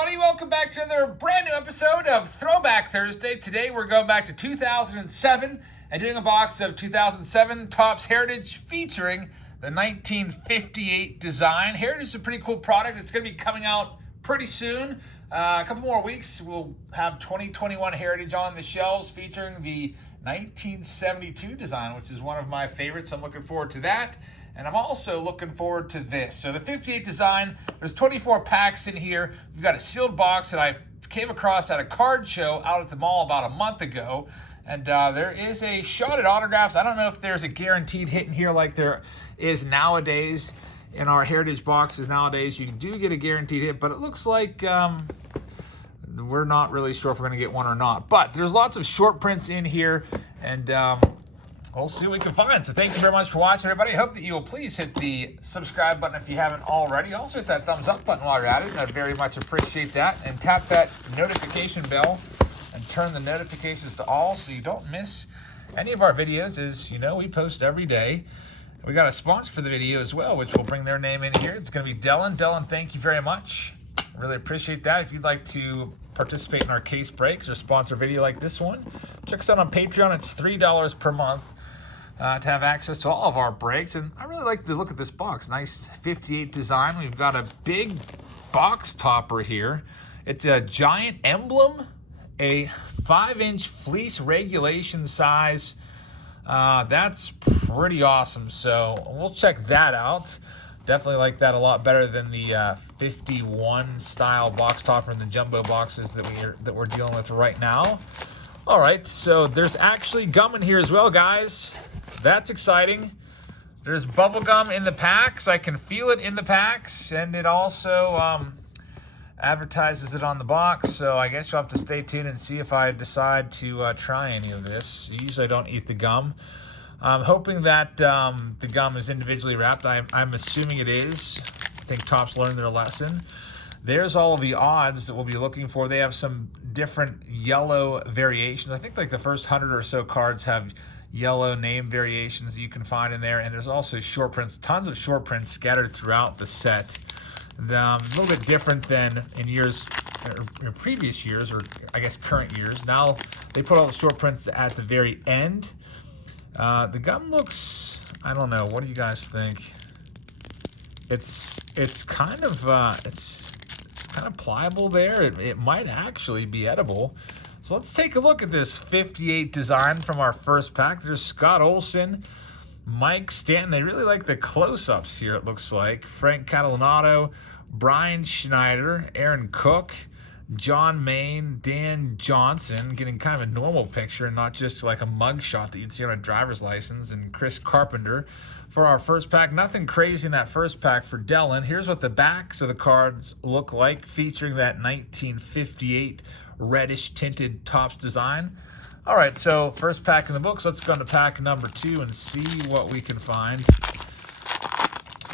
everybody. Welcome back to another brand new episode of Throwback Thursday. Today we're going back to 2007 and doing a box of 2007 Topps Heritage featuring the 1958 design. Heritage is a pretty cool product. It's going to be coming out pretty soon. A couple more weeks, we'll have 2021 Heritage on the shelves featuring the 1972 design, which is one of my favorites. I'm looking forward to that. And I'm also looking forward to this. So the 58 design, there's 24 packs in here. We've got a sealed box that I came across at a card show out at the mall about a month ago. And there is a shot at autographs. I don't know if there's a guaranteed hit in here like there is nowadays in our Heritage boxes nowadays. You do get a guaranteed hit, but it looks like we're not really sure if we're going to get one or not. But there's lots of short prints in here, and we'll see what we can find. So thank you very much for watching, everybody. I hope that you will please hit the subscribe button if you haven't already. Also hit that thumbs up button while you're at it. I'd very much appreciate that. And tap that notification bell and turn the notifications to all so you don't miss any of our videos. As you know, we post every day. We got a sponsor for the video as well, which will bring their name in here. It's going to be Dylan. Dylan, thank you very much. Really appreciate that. If you'd like to participate in our case breaks or sponsor a video like this one, check us out on Patreon. It's $3 per month to have access to all of our breaks. And I really like the look of this box. Nice 58 design. We've got a big box topper here. It's a giant emblem, a 5-inch fleece regulation size. That's pretty awesome. So we'll check that out. Definitely like that a lot better than the 51 style box topper in the jumbo boxes that we're dealing with right now. All right, so there's actually gum in here as well, guys. That's exciting. There's bubble gum in the packs. I can feel it in the packs, and it also advertises it on the box. So I guess you'll have to stay tuned and see if I decide to try any of this. Usually I don't eat the gum. I'm hoping that the gum is individually wrapped. I'm assuming it is. I think Topps learned their lesson. There's all of the odds that we'll be looking for. They have some different yellow variations. I think like the first 100 or so cards have yellow name variations that you can find in there. And there's also short prints, tons of short prints scattered throughout the set. A little bit different than in years, or previous years, or I guess current years. Now they put all the short prints at the very end. The gum looks, I don't know, what do you guys think? It's kind of it's kind of pliable there. It might actually be edible. So let's take a look at this 58 design from our first pack. There's Scott Olson, Mike Stanton. They really like the close-ups here, it looks like. Frank Catalanato, Brian Schneider, Aaron Cook, John Maine, Dan Johnson, getting kind of a normal picture and not just like a mug shot that you'd see on a driver's license, and Chris Carpenter for our first pack. Nothing crazy in that first pack for Dylan. Here's what the backs of the cards look like, featuring that 1958 reddish tinted Topps design. All right, so first pack in the books. Let's go into pack number 2 and see what we can find.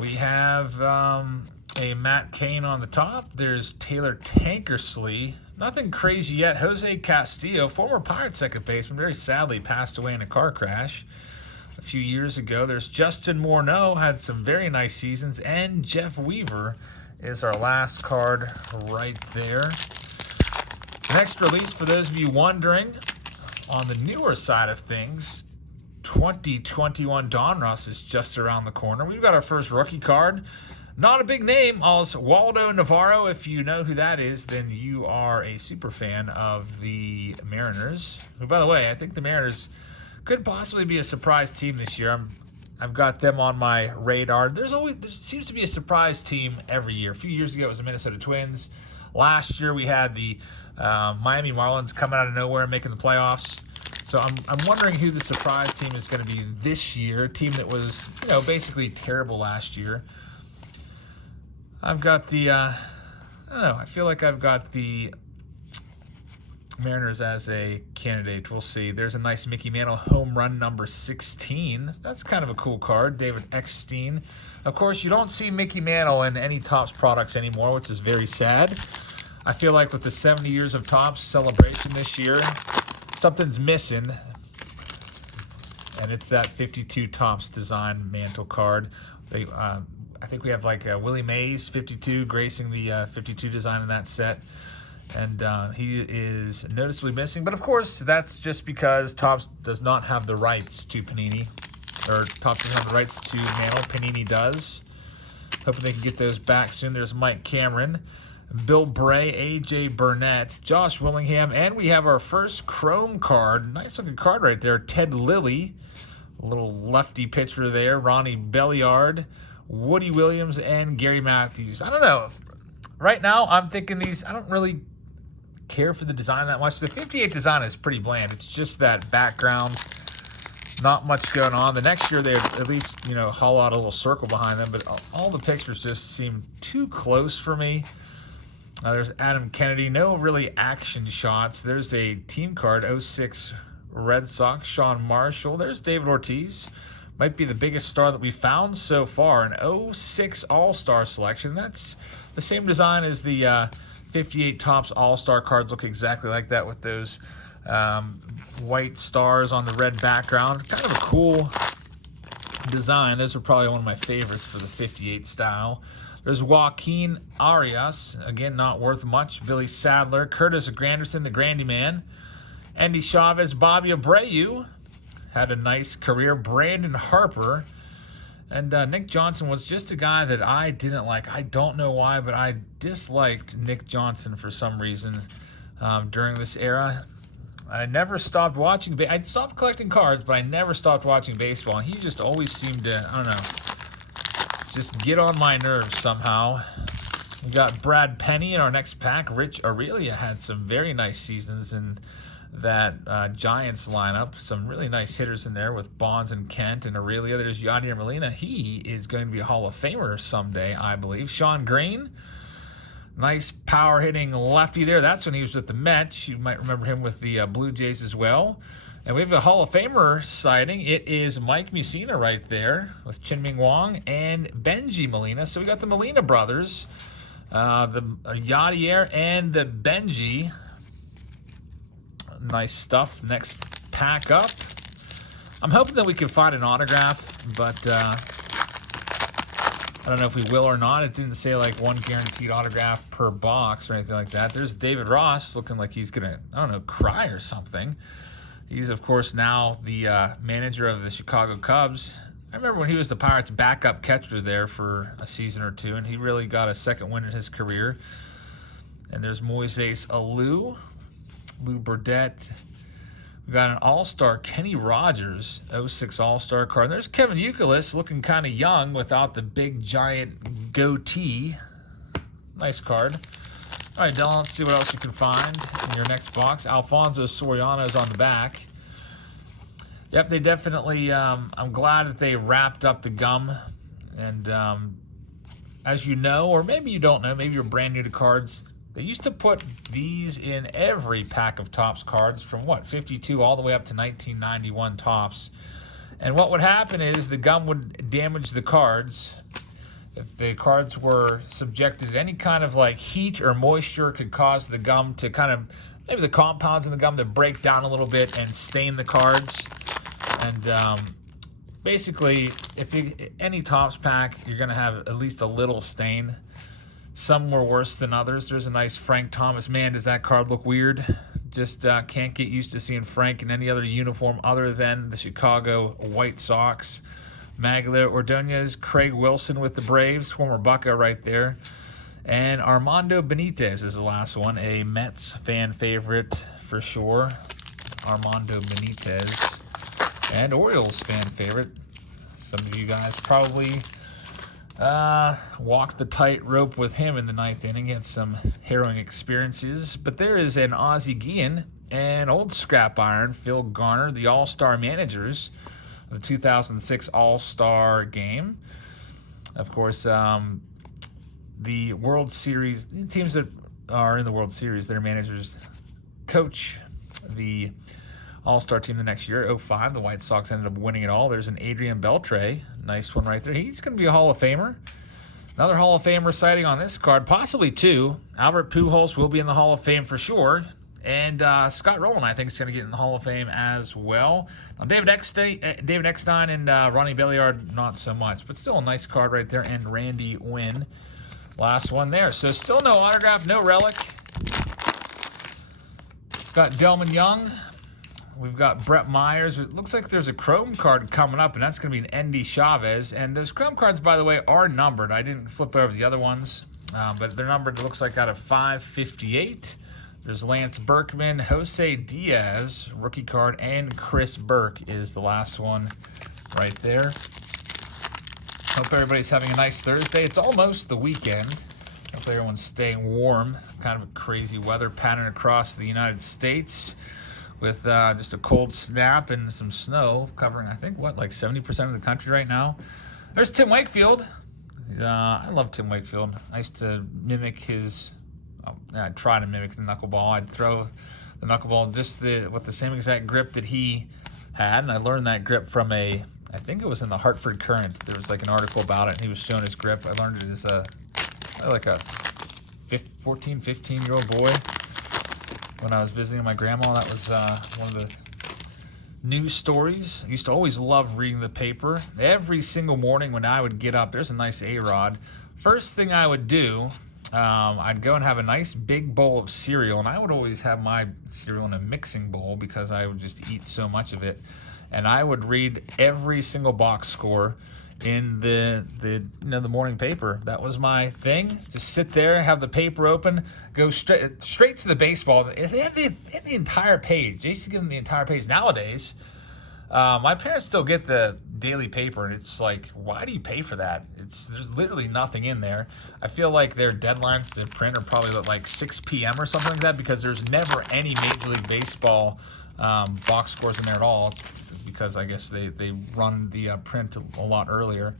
We have a Matt Cain on the top. There's Taylor Tankersley. Nothing crazy yet. Jose Castillo, former Pirates second baseman, very sadly passed away in a car crash a few years ago. There's Justin Morneau, had some very nice seasons. And Jeff Weaver is our last card right there. Next release, for those of you wondering, on the newer side of things, 2021 Donruss is just around the corner. We've got our first rookie card. Not a big name, Waldo Navarro. If you know who that is, then you are a super fan of the Mariners. Who, by the way, I think the Mariners could possibly be a surprise team this year. I've got them on my radar. There seems to be a surprise team every year. A few years ago, it was the Minnesota Twins. Last year, we had the Miami Marlins coming out of nowhere and making the playoffs. So I'm wondering who the surprise team is going to be this year. A team that was, basically terrible last year. I've got the, I don't know, I feel like I've got the Mariners as a candidate. We'll see. There's a nice Mickey Mantle home run number 16. That's kind of a cool card. David Eckstein. Of course, you don't see Mickey Mantle in any Topps products anymore, which is very sad. I feel like with the 70 years of Topps celebration this year, something's missing. And it's that 52 Topps design Mantle card. I think we have like Willie Mays, 52, gracing the 52 design in that set. And he is noticeably missing. But, of course, that's just because Topps does not have the rights to Panini. Or Topps doesn't have the rights to Mantle. Panini does. Hoping they can get those back soon. There's Mike Cameron, Bill Bray, A.J. Burnett, Josh Willingham. And we have our first Chrome card. Nice-looking card right there. Ted Lilly. A little lefty pitcher there. Ronnie Belliard, Woody Williams, and Gary Matthews. I don't know. Right now, I'm thinking these, I don't really care for the design that much. The 58 design is pretty bland. It's just that background, not much going on. The next year, they at least, hollow out a little circle behind them, but all the pictures just seem too close for me. There's Adam Kennedy. No really action shots. There's a team card, 06 Red Sox, Sean Marshall. There's David Ortiz. Might be the biggest star that we found so far. An 06 All-Star selection. That's the same design as the 58 Topps All-Star cards. Look exactly like that with those white stars on the red background. Kind of a cool design. Those are probably one of my favorites for the 58 style. There's Joaquin Arias. Again, not worth much. Billy Sadler. Curtis Granderson, the Grandy Man. Andy Chavez. Bobby Abreu. Had a nice career. Brandon Harper. And Nick Johnson was just a guy that I didn't like. I don't know why, but I disliked Nick Johnson for some reason during this era. I never stopped watching. I stopped collecting cards, but I never stopped watching baseball. And he just always seemed to, I don't know, just get on my nerves somehow. We got Brad Penny in our next pack. Rich Aurelia had some very nice seasons in that Giants lineup. Some really nice hitters in there with Bonds and Kent and Aurelia. There's Yadier Molina. He is going to be a Hall of Famer someday, I believe. Sean Green, nice power-hitting lefty there. That's when he was with the Mets. You might remember him with the Blue Jays as well. And we have a Hall of Famer sighting. It is Mike Mussina right there with Chin-Ming Wong and Benji Molina. So we got the Molina brothers, the Yadier and the Benji. Nice stuff. Next pack up. I'm hoping that we can find an autograph, but I don't know if we will or not. It didn't say like one guaranteed autograph per box or anything like that. There's David Ross looking like he's going to, I don't know, cry or something. He's, of course, now the manager of the Chicago Cubs. I remember when he was the Pirates' backup catcher there for a season or two, and he really got a second win in his career. And there's Moises Alou. Lou Burdette. We got an All-Star Kenny Rogers, 06 All-Star card. And there's Kevin Youkilis looking kind of young without the big giant goatee. Nice card. All right, Dylan, let's see what else you can find in your next box. Alfonso Soriano's on the back. Yep, they definitely, I'm glad that they wrapped up the gum. And as you know, or maybe you don't know, maybe you're brand new to cards, they used to put these in every pack of Topps cards from, 52 all the way up to 1991 Topps. And what would happen is the gum would damage the cards. If the cards were subjected to any kind of like heat or moisture, could cause the gum to kind of, maybe the compounds in the gum to break down a little bit and stain the cards. And basically, if any Topps pack, you're going to have at least a little stain. Some were worse than others. There's a nice Frank Thomas. Man, does that card look weird. Just can't get used to seeing Frank in any other uniform other than the Chicago White Sox. Maglia Ordonez, Craig Wilson with the Braves, former Bucca right there. And Armando Benitez is the last one, a Mets fan favorite for sure. Armando Benitez. And Orioles fan favorite. Some of you guys probably walked the tightrope with him in the ninth inning. He had some harrowing experiences. But there is an Ozzie Guillen and old scrap iron, Phil Garner, the All-Star managers of the 2006 All-Star game. Of course, the World Series, the teams that are in the World Series, their managers coach the All-Star team the next year, 05. The White Sox ended up winning it all. There's an Adrian Beltre. Nice one right there. He's going to be a Hall of Famer. Another Hall of Famer sighting on this card, possibly two. Albert Pujols will be in the Hall of Fame for sure. And Scott Rowland, I think, is going to get in the Hall of Fame as well. Now, David Eckstein and Ronnie Belliard, not so much. But still a nice card right there. And Randy Wynn, last one there. So still no autograph, no relic. We've got Delman Young. We've got Brett Myers. It looks like there's a Chrome card coming up, and that's going to be an Endy Chavez. And those Chrome cards, by the way, are numbered. I didn't flip over the other ones, but they're numbered, it looks like, out of 558. There's Lance Berkman, Jose Diaz, rookie card, and Chris Burke is the last one right there. Hope everybody's having a nice Thursday. It's almost the weekend. Hopefully everyone's staying warm. Kind of a crazy weather pattern across the United States with just a cold snap and some snow covering, I think, like 70% of the country right now. There's Tim Wakefield. I love Tim Wakefield. I used to mimic his... I'd try to mimic the knuckleball. I'd throw the knuckleball just with the same exact grip that he had, and I learned that grip from I think it was in the Hartford Courant. There was like an article about it, and he was showing his grip. I learned it as like a 14, 15-year-old boy when I was visiting my grandma. That was one of the news stories. I used to always love reading the paper. Every single morning when I would get up, there's a nice A-Rod. First thing I would do, I'd go and have a nice big bowl of cereal, and I would always have my cereal in a mixing bowl because I would just eat so much of it. And I would read every single box score in the morning paper. That was my thing. Just sit there, have the paper open, go straight to the baseball. They had the entire page. They used to give them the entire page. Nowadays, my parents still get the daily paper, and it's like, why do you pay for that? There's literally nothing in there. I feel like their deadlines to print are probably at like 6 p.m. or something like that, because there's never any Major League Baseball box scores in there at all, because I guess they run the print a lot earlier.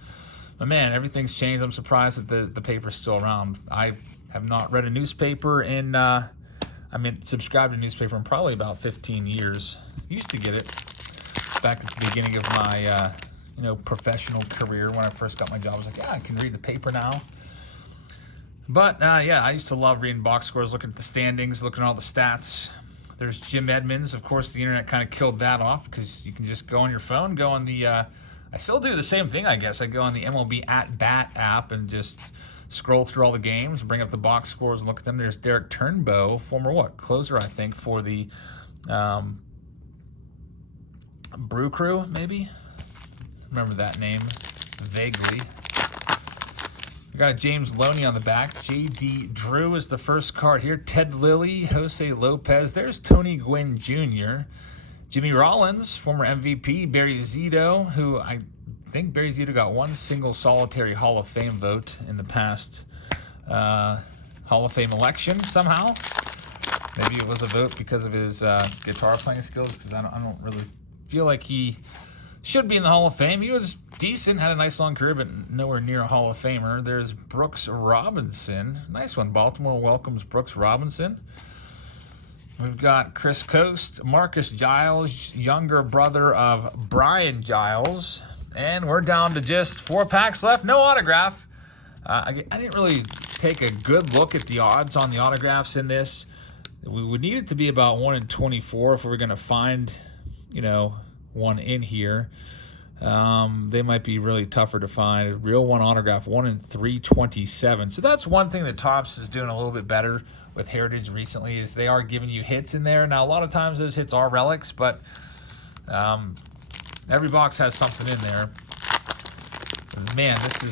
But man, everything's changed. I'm surprised that the paper's still around. I have not read a newspaper subscribed to a newspaper in probably about 15 years. Used to get it back at the beginning of my professional career. When I first got my job, I was like, yeah, I can read the paper now. But yeah, I used to love reading box scores, looking at the standings, looking at all the stats. There's Jim Edmonds. Of course, the internet kind of killed that off because you can just go on your phone, go on the I still do the same thing, I guess. I go on the MLB At Bat app and just scroll through all the games, bring up the box scores and look at them. There's Derek Turnbow, former closer, I think, for the Brew Crew, maybe? Remember that name vaguely. We got a James Loney on the back. J.D. Drew is the first card here. Ted Lilly, Jose Lopez. There's Tony Gwynn Jr. Jimmy Rollins, former MVP. Barry Zito, who I think Barry Zito got one single solitary Hall of Fame vote in the past Hall of Fame election somehow. Maybe it was a vote because of his guitar playing skills, because I don't really feel like he should be in the Hall of Fame. He was decent, had a nice long career, but nowhere near a Hall of Famer. There's Brooks Robinson. Nice one. Baltimore welcomes Brooks Robinson. We've got Chris Coast, Marcus Giles, younger brother of Brian Giles. And we're down to just 4 packs left. No autograph. I didn't really take a good look at the odds on the autographs in this. We would need it to be about 1 in 24 if we were going to find, one in here. They might be really tougher to find. A real one autograph, 1 in 327. So that's one thing that TOPPS is doing a little bit better with Heritage recently, is they are giving you hits in there. Now, a lot of times those hits are relics, but every box has something in there. And man, this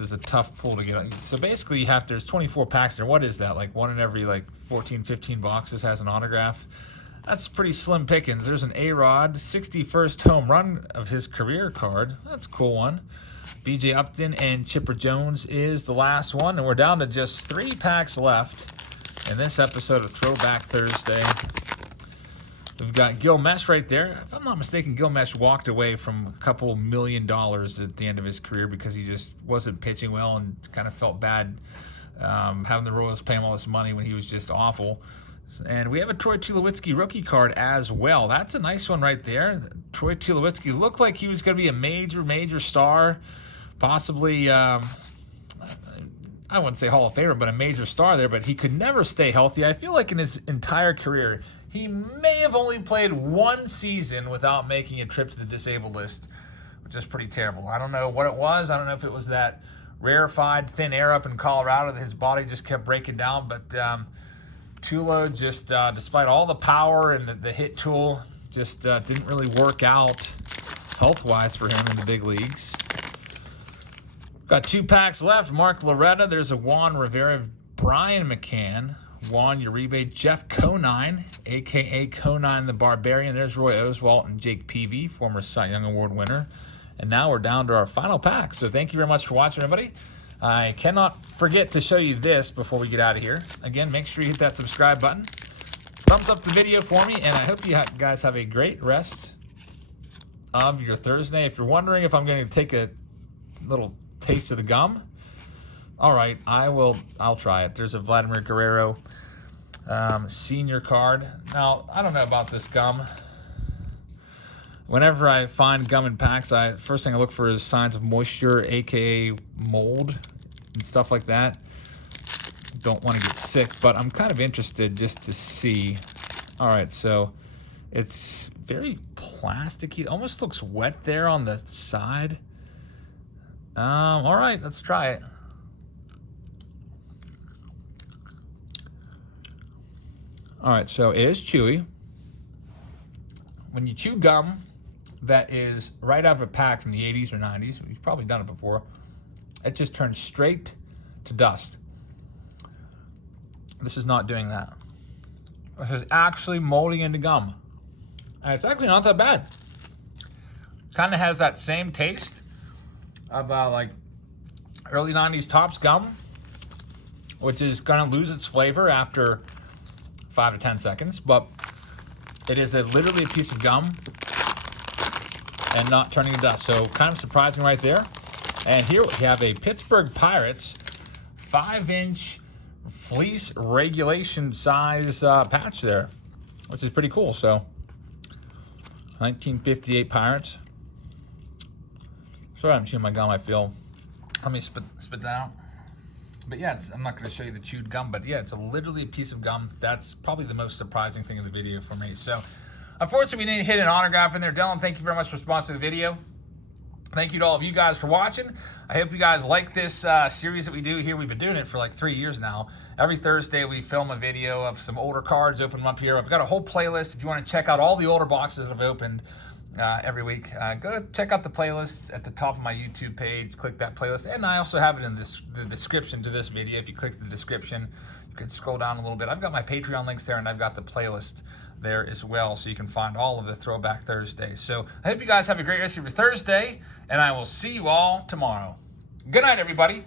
is a tough pull to get. So basically, there's 24 packs there. What is that? Like 1 in every 14, 15 boxes has an autograph. That's pretty slim pickings. There's an A-Rod, 61st home run of his career card. That's a cool one. B.J. Upton and Chipper Jones is the last one, and we're down to just 3 packs left in this episode of Throwback Thursday. We've got Gil Mesh right there. If I'm not mistaken, Gil Mesh walked away from a couple $1 million at the end of his career because he just wasn't pitching well and kind of felt bad having the Royals pay him all this money when he was just awful. And we have a Troy Tulowitzki rookie card as well. That's a nice one right there. Troy Tulowitzki looked like he was going to be a major star. Possibly, I I wouldn't say Hall of Famer, but a major star there, but he could never stay healthy. I feel like in his entire career, he may have only played one season without making a trip to the disabled list, which is pretty terrible. I don't know what it was. I don't know if it was that rarefied thin air up in Colorado that his body just kept breaking down, but Tulo just, despite all the power and the hit tool, just didn't really work out health-wise for him in the big leagues. Got 2 packs left. Mark Loretta. There's a Juan Rivera, Brian McCann, Juan Uribe, Jeff Conine, a.k.a. Conine the Barbarian. There's Roy Oswalt and Jake Peavy, former Cy Young Award winner. And now we're down to our final pack. So thank you very much for watching, everybody. I cannot forget to show you this before we get out of here. Again, make sure you hit that subscribe button. Thumbs up the video for me, and I hope you guys have a great rest of your Thursday. If you're wondering if I'm going to take a little taste of the gum, all right, I'll try it. There's a Vladimir Guerrero senior card. Now, I don't know about this gum. Whenever I find gum in packs, first thing I look for is signs of moisture, aka mold and stuff like that. Don't want to get sick, but I'm kind of interested just to see. All right, so it's very plasticky. Almost looks wet there on the side. All right, let's try it. All right, so it is chewy. When you chew gum that is right out of a pack from the 80s or 90s, you've probably done it before, it just turns straight to dust. This is not doing that. This is actually molding into gum. And it's actually not that bad. Kind of has that same taste of like early 90s Topps gum, which is going to lose its flavor after 5 to 10 seconds, but it is literally a piece of gum and not turning to dust. So kind of surprising right there. And here we have a Pittsburgh Pirates 5-inch fleece regulation size patch there, which is pretty cool. So 1958 Pirates. Sorry, I'm chewing my gum. I feel. Let me spit that out. But yeah, I'm not going to show you the chewed gum, but yeah, it's literally a piece of gum. That's probably the most surprising thing in the video for me. So unfortunately, we didn't hit an autograph in there. Dylan, thank you very much for sponsoring the video. Thank you to all of you guys for watching. I hope you guys like this series that we do here. We've been doing it for like 3 years now. Every Thursday, we film a video of some older cards, open them up here. I've got a whole playlist. If you want to check out all the older boxes that I've opened every week, go check out the playlist at the top of my YouTube page. Click that playlist. And I also have it in the description to this video. If you click the description, you can scroll down a little bit. I've got my Patreon links there, and I've got the playlist there as well, so you can find all of the Throwback Thursdays. So I hope you guys have a great rest of your Thursday, and I will see you all tomorrow. Good night, everybody.